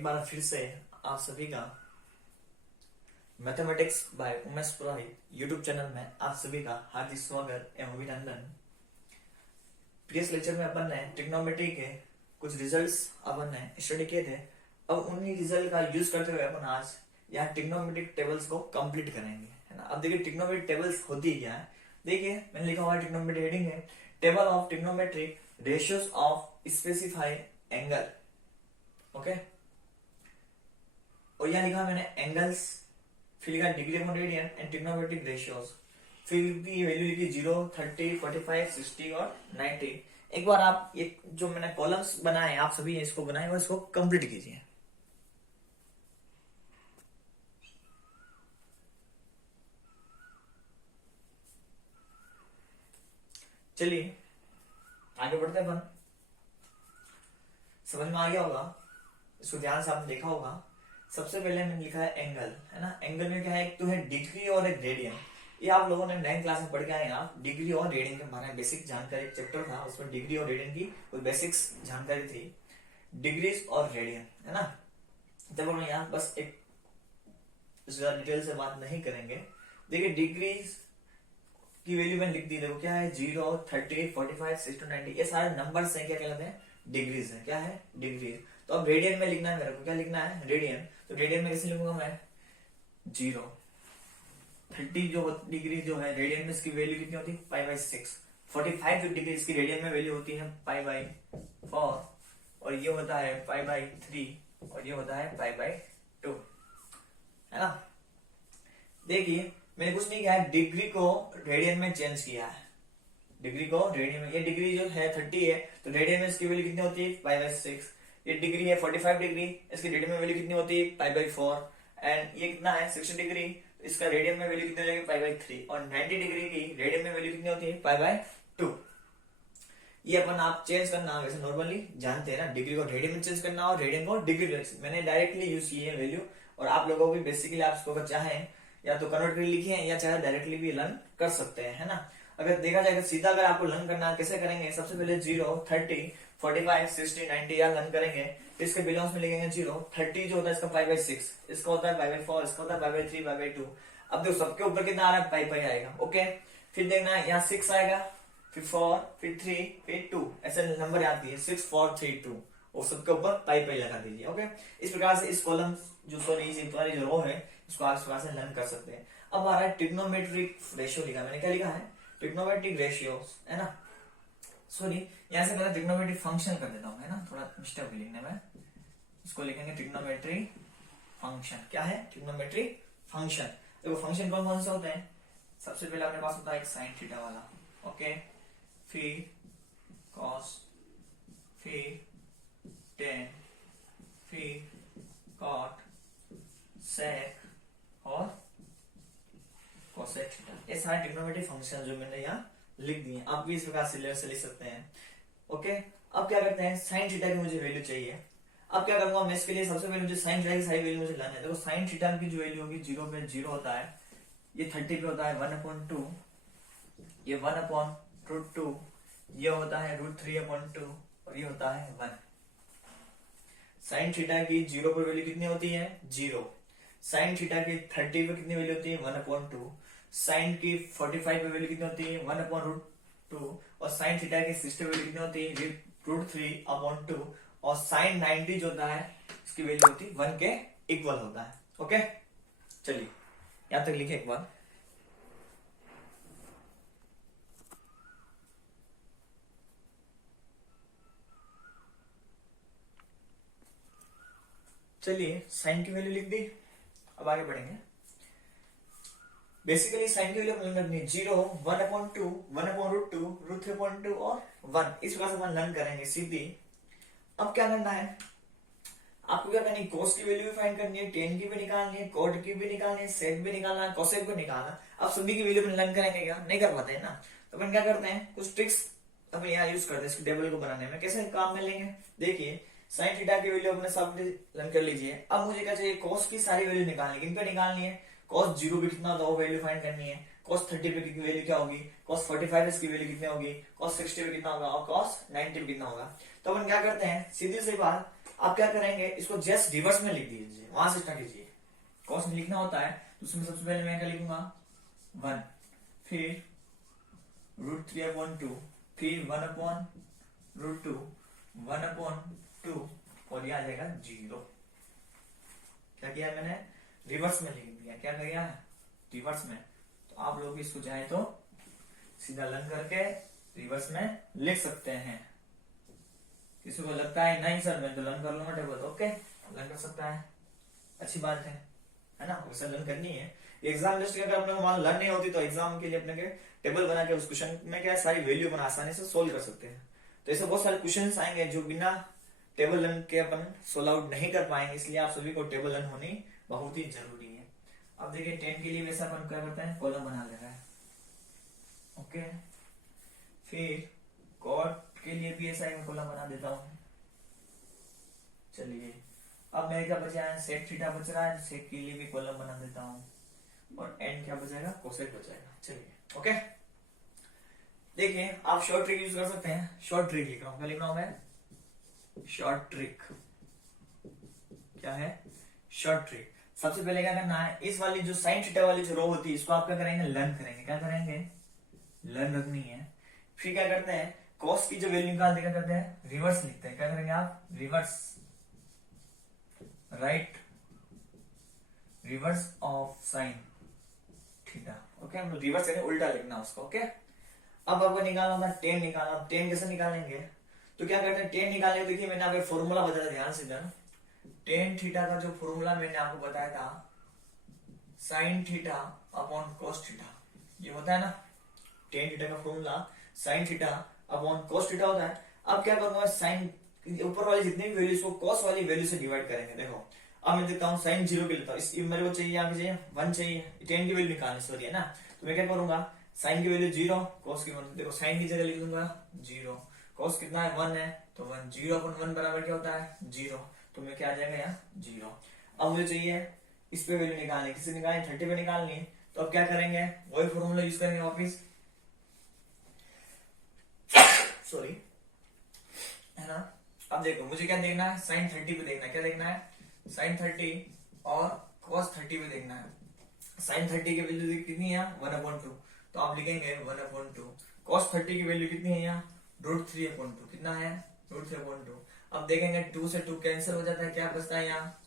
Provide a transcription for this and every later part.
एक बार फिर से आप सभी का मैथमेटिक्स बाय उमेश पुरोहित यूट्यूब चैनल में आप सभी का हार्दिक स्वागत एवं अभिनंदन। प्रीवियस लेक्चर में अपन ने ट्रिग्नोमेट्री के कुछ रिजल्ट्स अपन ने स्टडी किए थे। अब उन्हीं रिजल्ट का यूज करते हुए अपन आज यहाँ ट्रिग्नोमेट्रिक टेबल्स को कंप्लीट करेंगे, है ना। अब देखिए ट्रिग्नोमेट्रिक टेबल्स होती क्या है। देखिए मैंने लिखा हुआ ट्रिग्नोमेट्री हेडिंग है table of trigonometric ratios of specify angle. Okay, और यहाँ लिखा मैंने एंगल्स, फिर लिखा degree of radian and trigonometric ratios, फिर की वैल्यू लिखी 0, 30, 45, 60 और 90। एक बार आप ये जो मैंने कॉलम्स बनाए आप सभी इसको बनाए और इसको कंप्लीट कीजिए। चलिए आगे बढ़ते हैं अपन। समझ में आ गया होगा, इसको ध्यान से आपने देखा होगा। सबसे पहले मैंने लिखा है एंगल, है ना। एंगल में क्या है, एक तो है डिग्री और एक रेडियन। ये आप लोगों ने 9th क्लास में पढ़ के आए हैं। आप डिग्री और रेडियन के बारे में बेसिक जानकारी, एक चैप्टर था उसमें डिग्री और रेडियन की कोई बेसिक्स जानकारी थी, डिग्रीज और रेडियन, है ना। जब हम यहाँ बस एक ज्यादा डिटेल से बात नहीं करेंगे। देखिए डिग्रीज की वैल्यू मैंने लिख दी, देखो क्या है 0, 30, 45, 60, 90। ये सारे नंबर्स हैं, क्या कहलाते हैं, डिग्रीज है। क्या है, डिग्रीज। तो अब रेडियन में लिखना है मेरे को, क्या लिखना है, रेडियन। तो रेडियन में कैसे लिखूंगा मैं, 0, 30 जो डिग्री जो है रेडियन में इसकी वैल्यू कितनी होती है, π/6। 45 जो डिग्री इसकी रेडियन में वैल्यू होती है π/4, और ये होता है π/3, और ये होता है π/2, है ना। देखिए मैंने कुछ नहीं किया है, डिग्री को रेडियन में चेंज किया है। डिग्री को रेडियन में, ये डिग्री जो है 30 है तो रेडियन में इसकी वैल्यू कितनी होती है, π/6। ये डिग्री है 45 डिग्री, इसकी रेडियन में वैल्यू कितनी होती है, π/4। एंड ये कितना है 60 डिग्री, इसका रेडियन में वैल्यू कितनी हो जाएगी, π/3। और 90 डिग्री की रेडियन में वैल्यू कितनी होती है, π/2। ये अपन आप चेंज करना वैसे नॉर्मली जानते हैं ना, डिग्री को रेडियन में चेंज करना और रेडियन को डिग्री में। मैंने डायरेक्टली यूज की है वैल्यू, और आप लोगों को भी बेसिकली आप इसको अगर चाहें या तो कन्वर्ट कर लिखे या चाहे डायरेक्टली भी लर्न कर सकते हैं, है ना। अगर देखा जाए तो सीधा अगर आपको लर्न करना है कैसे करेंगे, सबसे पहले 0, 30, 45, 60, 90 या लर्न करेंगे। इसके बिलोंग्स में लिखेंगे 0, 30 जो होता है इसका π/6, इसका होता है π/4, इसका होता है π/3, π/2। अब देखो सबके ऊपर कितना आ रहा है, पाई आएगा। ओके, फिर देखना है यहाँ 6 आएगा, फिर 4, फिर 3, फिर 2, ऐसे नंबर याद कीजिए 6, 4, 3, 2, और सबके ऊपर पाई लगा दीजिए। ओके, इस प्रकार से इस कॉलम जो सॉरी जो रो है इसको आप इस प्रकार से लर्न कर सकते हैं। अब आ रहा है ट्रिग्नोमेट्रिक रेशियो लिखा, मैंने क्या लिखा है, ट्रिग्नोमेट्रिक रेशियो, है ना। सॉरी यहाँ से मैं ट्रिग्नोमेट्रिक फंक्शन कर देता हूँ, है ना, थोड़ा मिस्टेक लिखने में। इसको लिखेंगे ट्रिग्नोमेट्रिक फंक्शन। क्या है, ट्रिग्नोमेट्रिक फंक्शन। देखो फंक्शन कौन कौन से होते हैं, सबसे पहले अपने पास होता है एक साइन थीटा वाला, ओके, फिर कॉस, फिर टेन, फिर कॉट, सेक और कोसेक थीटा। ये सारे ट्रिग्नोमेट्रिक फंक्शन जो मैंने यहाँ लिख दिए, आप भी इस प्रकार से लिख सकते हैं। ओके, अब क्या करते हैं, साइन थीटा की मुझे वैल्यू चाहिए। अब क्या करूंगा मैं इसके लिए, सबसे पहले मुझे साइन थीटा की सारी वैल्यू मुझे लाना है। देखो साइन थीटा की जो वैल्यू होगी 0 पे 0 होता है, ये 30 पे होता है 1/2, ये 1/√2, ये होता है √3/2, और ये होता है 1। साइन थीटा की 0 पर वैल्यू कितनी होती है, 0। साइन थीटा की 30 पे कितनी वैल्यू होती है, 1/2। साइन की 45 पे वैल्यू कितनी होती है, 1/√2। और साइन थीटा की 60 पे वैल्यू कितनी होती है, √3/2। और साइन 90 जो होता है इसकी वैल्यू होती है 1 के इक्वल होता है। ओके, चलिए यहां तक लिखे एक बार। चलिए साइन की वैल्यू लिख दी, अब आगे बढ़ेंगे। बेसिकली साइन की वैल्यू लर्न करनी है 0, 1/2, 1/√2, √3/2 और 1। इस प्रकार से हम लर्न करेंगे सीधी। अब क्या करना है आपको, क्या करनी है, कोस की वैल्यू भी फाइंड करनी है, टेन की भी निकालनी है, कॉट की भी निकालनी है, सेक भी निकालना है, कोसेक भी निकालना। अब सभी की वैल्यू लर्न करेंगे, क्या नहीं कर पाते हैं ना, तो अपन क्या करते हैं, कुछ ट्रिक्स अपन यहाँ यूज करते हैं इसको टेबल को बनाने में। कैसे काम में लेंगे, देखिए साइन थीटा की वैल्यू अपने सब लर्न कर लीजिए। अब मुझे क्या चाहिए, कोस की सारी वैल्यू निकालनी है। किन पे निकालनी है, cos 0 पे कितना होता है वो वैल्यू फाइंड करनी है, cos 30 पे कितनी वैल्यू क्या होगी, cos 45 इसकी वैल्यू कितनी होगी, cos 60 पे कितना होगा और cos 90 पे कितना होगा। तो अपन क्या करते हैं, सीधी सी बात, आप क्या करेंगे, इसको जस्ट रिवर्स में लिख दीजिए, वहां से स्टार्ट कीजिए। कॉस में लिखना होता है तो उसमें सबसे पहले मैं क्या लिखूंगा 1, फिर √3/2, फिर 1/√2, 1/2 और ये आ जाएगा 0। क्या किया मैंने, रिवर्स में लिख दिया। क्या किया है, रिवर्स में। तो आप लोग इसको चाहे तो सीधा लर्न करके रिवर्स में लिख सकते हैं। किसी को लगता है नहीं सर मैं तो लर्न कर लूंगा टेबल, ओके लर्न कर सकता है, अच्छी बात है ना, वैसे लर्न करनी है। एग्जाम लिस्ट अगर अपने को मान लर्न नहीं होती तो एग्जाम के लिए अपने के टेबल बना के उस क्वेश्चन में क्या सारी वैल्यू बना आसानी से सोल्व कर सकते हैं। तो ऐसे बहुत सारे क्वेश्चन आएंगे जो बिना टेबल लर्न के अपन सोल्व आउट नहीं कर पाएंगे, इसलिए आप सभी को टेबल लर्न होनी बहुत ही जरूरी है। अब देखिए 10 के लिए वैसा अपन क्या करते हैं, कॉलम बना ले रहा है, ओके। फिर कॉट के लिए भी ऐसा एक कॉलम बना देता हूं। चलिए अब मेरे क्या बचा है, सेक थीटा बच रहा है, सेक के लिए भी कॉलम बना देता हूं, और एन क्या बचेगा, कोसेक बचेगा। चलिए ओके, देखिए आप शॉर्ट ट्रिक यूज कर सकते हैं। शॉर्ट ट्रिक लिख रहा हूं, क्या लिख रहा हूं मैं, शॉर्ट ट्रिक। क्या है, शॉर्ट ट्रिक। सबसे पहले क्या करना है, इस वाली जो साइन थीटा वाली जो रो होती है इसको आप क्या करेंगे, लर्न करेंगे। क्या करेंगे, लर्न रखनी है। फिर क्या करते हैं, कॉस की जो वैल्यू निकालते क्या करते हैं, रिवर्स लिखते हैं। क्या करेंगे आप, reverse, right reverse of sine theta, okay. हम रिवर्स करेंगे, उल्टा लिखना उसको, ओके। अब आपको निकालना होगा 10 निकालना। 10 कैसे निकालेंगे, तो क्या करते हैं 10 निकालने को, देखिए मैंने आपको फॉर्मूला बताया, ध्यान से जाना। टेन थीटा का जो फॉर्मूला मैंने आपको बताया था, sine theta upon cos theta, ये होता है ना। टेन थीटा का formula sine theta upon cos theta होता है। अब क्या करूंगा, साइन ऊपर वाली जितनी भी वैल्यूज को कॉस वाली वैल्यू से डिवाइड करेंगे। देखो अब मैं देखता हूँ साइन 0 के लेता हूँ, इस मेरे को चाहिए, यहाँ चाहिए 1 चाहिए, 10 की वैल्यू निकालनी सॉरी है ना। तो मैं क्या करूंगा, साइन की वैल्यू 0, कॉस की 1। देखो साइन की जगह लिख दूंगा 0, कॉस कितना है 1 है, तो 1, 0/1 बराबर क्या होता है 0, तो मैं क्या आ जाएगा यहाँ 0। अब मुझे चाहिए इस पे वैल्यू निकालनी, किसी निकालनी 30 पे निकालनी है। तो अब क्या करेंगे, वही फॉर्मूला यूज करेंगे वापिस, सॉरी है ना। अब देखो मुझे क्या देखना है, साइन 30 पे देखना है। क्या देखना है, साइन 30 और कॉस 30 पे देखना है। साइन 30 की वैल्यू कितनी है 1/2, तो आप लिखेंगे 1/2। कॉस 30 की वैल्यू कितनी है यहाँ √3/2, कितना है √3/2। अब देखेंगे 2 से 2 कैंसिल हो जाता है, क्या बचता है यहाँ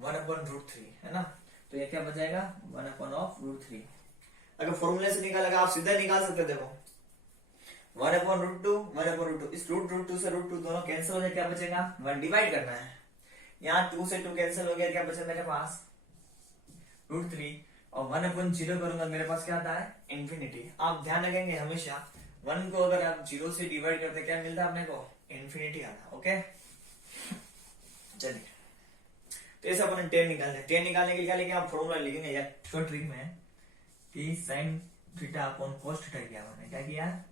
1/√3 है ना। तो ये क्या बचाएगा 1/√3। अगर फॉर्मूले से निकालेगा आप सीधा निकाल सकते, देखो 1/√2, 1/√2, इस √2 से √2 दोनों कैंसिल हो जाए, क्या बचेगा 1 डिवाइड करना है। यहाँ 2 से 2 कैंसिल हो गया, क्या बचा मेरे पास √3, और 1/0 करूंगा मेरे पास क्या आता है इन्फिनिटी। आप ध्यान रखेंगे हमेशा 1 को अगर आप 0 से डिवाइड करते क्या मिलता है अपने को, इन्फिनिटी आता, ओके। चलिए तो ऐसा अपन 10 निकालते हैं। 10 निकालने के लिए क्या लिखेंगे, आप फॉर्मूला लिखेंगे या शॉर्ट ट्रिक में कि sine theta upon cos theta किया, मैंने क्या किया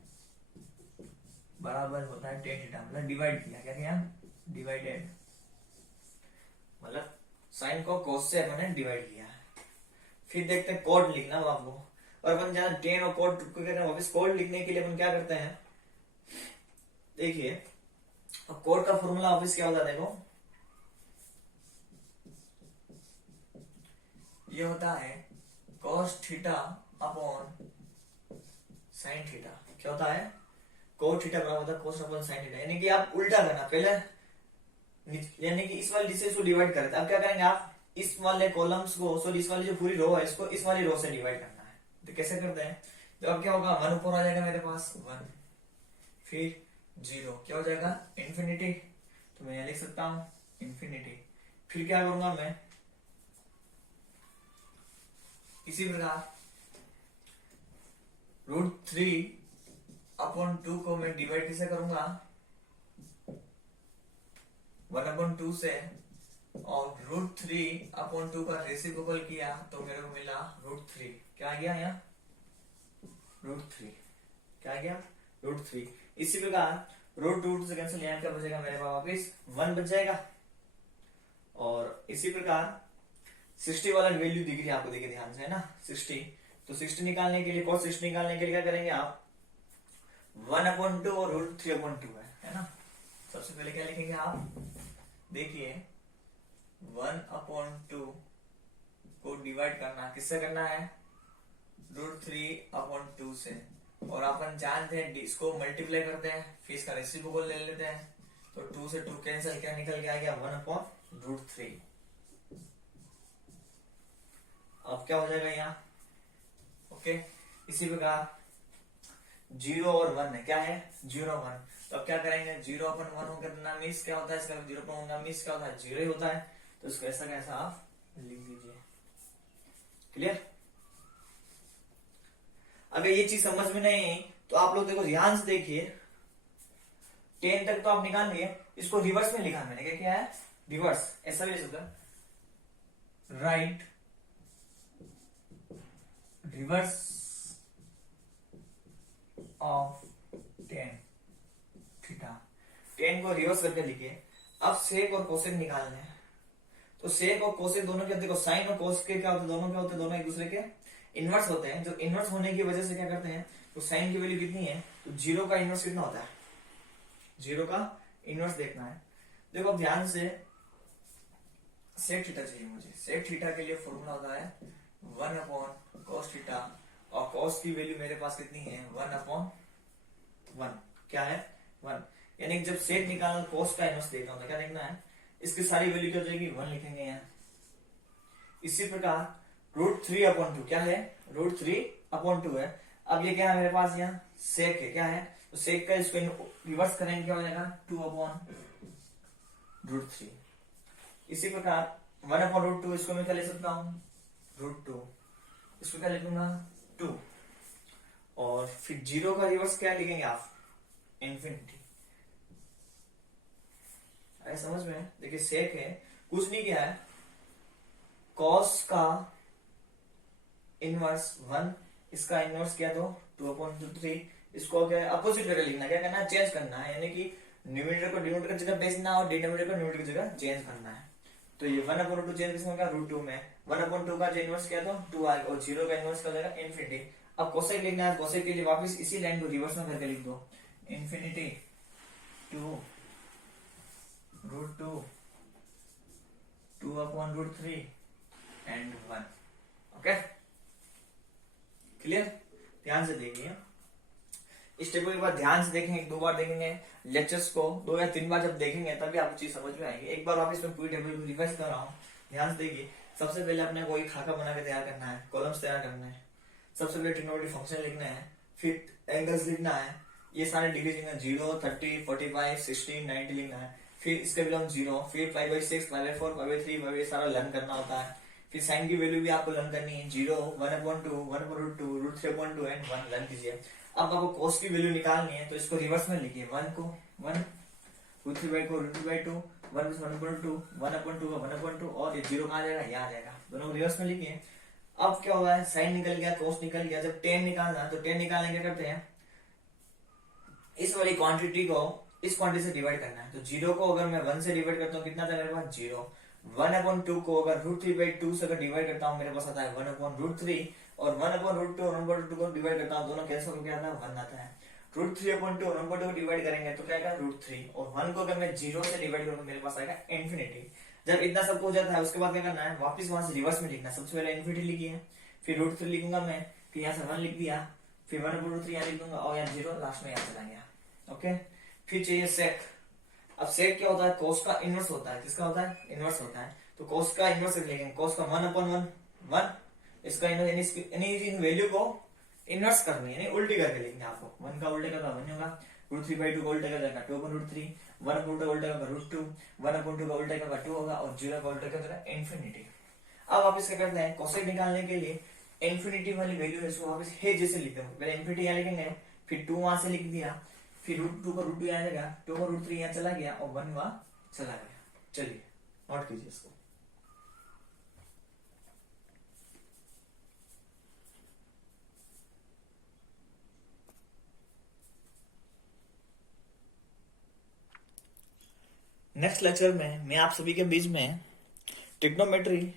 बराबर होता है टेन थीटा, मतलब डिवाइड किया। क्या किया, डिवाइडेड, मतलब साइन को कॉस से मैंने डिवाइड किया। फिर देखते हैं कोड लिखना वो आपको, और अपन जहाँ 10 और कोड को क्या करते हैं, कोड लिखने के लिए अपन क्या करते हैं, देखिए कोड का फॉर्मूला ऑफिस क्या होता है, देखो ये होता है cos theta upon sine theta. क्या होता है, cos थीटा बराबर होता है cos अपॉन साइन थीटा, यानी कि आप उल्टा करना, पहले यानी कि इस वाले डिजिट को डिवाइड करते हैं। अब क्या करेंगे आप, इस वाले कॉलम्स को, सॉरी इस वाली जो पूरी रो है इसको इस वाली रो से डिवाइड करना है। तो कैसे करते हैं, तो अब क्या होगा 1 ऊपर आ जाएगा मेरे पास 1, फिर 0, क्या हो जाएगा इन्फिनिटी, तो मैं यहां लिख सकता हूं इन्फिनिटी। फिर क्या करूंगा मैं, इसी प्रकार √3/2 को मैं डिवाइड कैसे करूंगा 1/2 से, और √3/2 का रेसिप्रोकल किया तो मेरे को मिला √3। क्या आ गया यहाँ √3, क्या आ गया √3। इसी प्रकार √2 से कैंसिल, यहाँ क्या बचेगा मेरे पास वापिस 1 बच जाएगा। और इसी प्रकार 60 वाला वैल्यू दिख रही है आपको, देखिए ध्यान से है ना 60। तो 60 निकालने के लिए, cos 60 निकालने के लिए क्या करेंगे आप 1/2 और √3/2 है ना। सबसे पहले क्या लिखेंगे आप देखिए 1/2 को डिवाइड करना किससे करना है, √3/2 से, और अपन जानते हैं इसको मल्टीप्लाई करते हैं, फिर इसका रेसिप्रोकल ले लेते हैं, तो 2 से 2 कैंसिल, क्या निकल के आ गया 1/√3। अब क्या हो जाएगा यहाँ, ओके। इसी प्रकार 0 और 1 है, क्या है 0 1, तो अब क्या करेंगे 0/1 करना मीन्स क्या होता है, इसका 0/1 मीन्स क्या होता है 0 ही होता है, तो इसको ऐसा कैसा आप लिख दीजिए। क्लियर। अगर ये चीज समझ में नहीं आई तो आप लोग देखो ध्यान से देखिए, 10 तक तो आप निकाल लिए, इसको रिवर्स में लिखा मैंने, क्या है रिवर्स, ऐसा भी लिख सकते हैं, राइट रिवर्स ऑफ 10 थीटा, 10 को रिवर्स करके लिखिए। अब सेक और कोसेक निकालने हैं, तो सेक और कोसेक दोनों के, देखो साइन और कोस के क्या होते हैं, दोनों क्या होते हैं, दोनों एक दूसरे के इनवर्स होते हैं। जो इनवर्स होने की वजह से क्या करते हैं, तो साइन की वैल्यू कितनी है, तो 0 का इनवर्स कितना होता है, 0 का इनवर्स देखना है। देखो अब ध्यान से, सेक थीटा चाहिए मुझे, सेक थीटा के लिए फॉर्मूला होता है 1/cos थीटा, और cos की वैल्यू मेरे पास कितनी है 1/1, क्या है 1, यानी जब सेक निकालना cos का इनवर्स देखना होता है, क्या देखना है, इसकी सारी वैल्यू क्या हो जाएगी 1 लिखेंगे यहाँ। इसी प्रकार √3/2 क्या है, √3/2 है। अब ये क्या है मेरे पास, यहाँ सेक है, क्या है, तो सेक का इसको रिवर्स करेंगे, क्या हो जाएगा 2/√3। इसी प्रकार 1/√2 इसको मैं क्या ले सकता हूँ √2, इसको क्या लिखूंगा 2, और फिर 0 का रिवर्स क्या लिखेंगे आप, इन्फिनिटी। अरे समझ में, देखिए सेक है, कुछ नहीं किया है, cos का इनवर्स 1, इसका इनवर्स किया तो 2/3, इसको क्या है अपोजिट करके लिखना, क्या करना है चेंज करना है, यानी कि न्यूमरेटर को डिनोमिनेटर की जगह भेजना और डिनोमिनेटर को न्यूमरेटर की जगह चेंज करना है। तो ये 1/2 चेंज किसमें होगा √2 में, 1/2 का जो इनवर्स किया तो 2 आएगा, और 0 का इनवर्स क्या हो जाएगा इन्फिनिटी। अब कोसेक लिखना है, कोसेक के लिए वापस इसी लाइन को रिवर्स में करके लिख दो, इन्फिनिटी 2 √2 2/√3 एंड 1, ओके क्लियर। ध्यान से देखिए, इस टेबल के बाद ध्यान से देखेंगे, 2 बार देखेंगे लेक्चर्स को, 2 या 3 बार जब देखेंगे तभी आपको चीज समझ में आएगी। एक बार वापस मैं पूरी टेबल को रिवाइज कर रहा हूँ, ध्यान से देखिए। सबसे पहले अपने को एक खाका बना के तैयार करना है, कॉलम्स तैयार करना है, सबसे पहले ट्रिग्नोमेट्री फंक्शन लिखना है, फिर एंगल्स लिखना है, ये सारे डिग्री लिखना है, 0 30 45 60 90 लिखना है, फिर इसके बिलोंग 0, फिर π/6 π/4 π/3 5 सारा लर्न करना होता है। फिर साइन की वैल्यू भी आपको लर्न करनी है, 0 1/2 1/√2 √3/2 एंड 1 लर्न कीजिए। अब आपको cos की वैल्यू निकालनी है, तो इसको रिवर्स में लिखिए, 1 को 1 √3/2 √3/2 1 1/2 1/2 का 1/2, और ये 0 कहाँ आ जाएगा, यहाँ आ जाएगा, दोनों रिवर्स में लिखिए। अब क्या होगा, साइन निकल गया cos निकल गया, जब tan निकालना है तो tan निकालने क्या करते हैं, इस वाली क्वांटिटी को इस क्वांटिटी से डिवाइड करना है। तो 0 को अगर मैं 1 से डिवाइड करता हूँ कितना था मेरे पास 0, 1/2 को अगर √3/2 से अगर डिवाइड करता हूँ मेरे पास आता है 1/√3, और 1/√2 और 1/2 को डिवाइड करता हूँ, दोनों कैंसिल होकर आता है 1 आता है। √3/2 और 1/2 को डिवाइड करेंगे तो क्या आएगा √3, और 1 को अगर मैं 0 से डिवाइड करूंगा मेरे पास आएगा इन्फिनिटी। जब इतना सब हो जाता है उसके बाद क्या करना है, वापस वहां से रिवर्स में लिखना, सबसे पहले इन्फिनिटी लिखिए, फिर √3 लिखूंगा मैं, फिर यहाँ से 1 लिख दिया, फिर 1/√3 यहाँ लिख दूंगा, और यहाँ 0 लास्ट में यहाँ चला गया, ओके। फिर चाहिए सेक। अब सेक क्या होता है, cos का इनवर्स होता है, किसका होता है इनवर्स होता है, तो cos का इनवर्स लिखेंगे, cos का 1/1 1, इसका इनवर्स, यानी इन वैल्यू को इनवर्स करनी है, यानी उल्टी करके लिखना है आपको, 1 का उल्टे का 1 होगा, √3/2 का उल्टे का जाएगा 2/√3, 1/2 का उल्टे का √2, 1/2 का उल्टे का 2 होगा, और 0 का उल्टे का जाएगा इन्फिनिटी। अब आप इसका करते हैं कोसेक निकालने के लिए, इन्फिनिटी वाली वैल्यू है इसको वापस है जैसे लिखते हैं, पहले इन्फिनिटी यहाँ लिखेंगे, फिर 2 वहां से लिख दिया, फिर √2 का √2 यहाँ जाएगा, 2 का √3 यहाँ चला गया, और 1 वहां चला गया। चलिए नोट कीजिए इसको। नेक्स्ट लेक्चर में मैं आप सभी के बीच में ट्रिग्नोमेट्री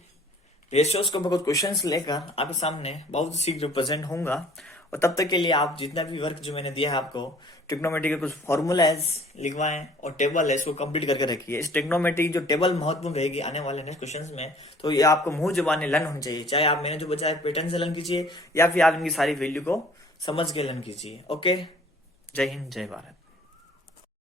रेशियोज को बहुत क्वेश्चंस लेकर आपके सामने बहुत शीघ्र प्रेजेंट होऊंगा। और तब तक के लिए आप जितना भी वर्क जो मैंने दिया है आपको, ट्रिग्नोमेट्री के कुछ फॉर्मूलाज लिखवाएं और टेबल है इसको कंप्लीट करके रखिए। इस ट्रिग्नोमेट्री जो टेबल महत्वपूर्ण रहेगी आने वाले नेक्स्ट क्वेश्चंस में, तो ये आपको मुंह जुबानी लर्न होनी चाहिए। चाहे आप मैंने जो बचाया पैटर्न से लर्न कीजिए या फिर आप इनकी सारी वैल्यू को समझ के लर्न कीजिए। ओके, जय हिंद, जय भारत।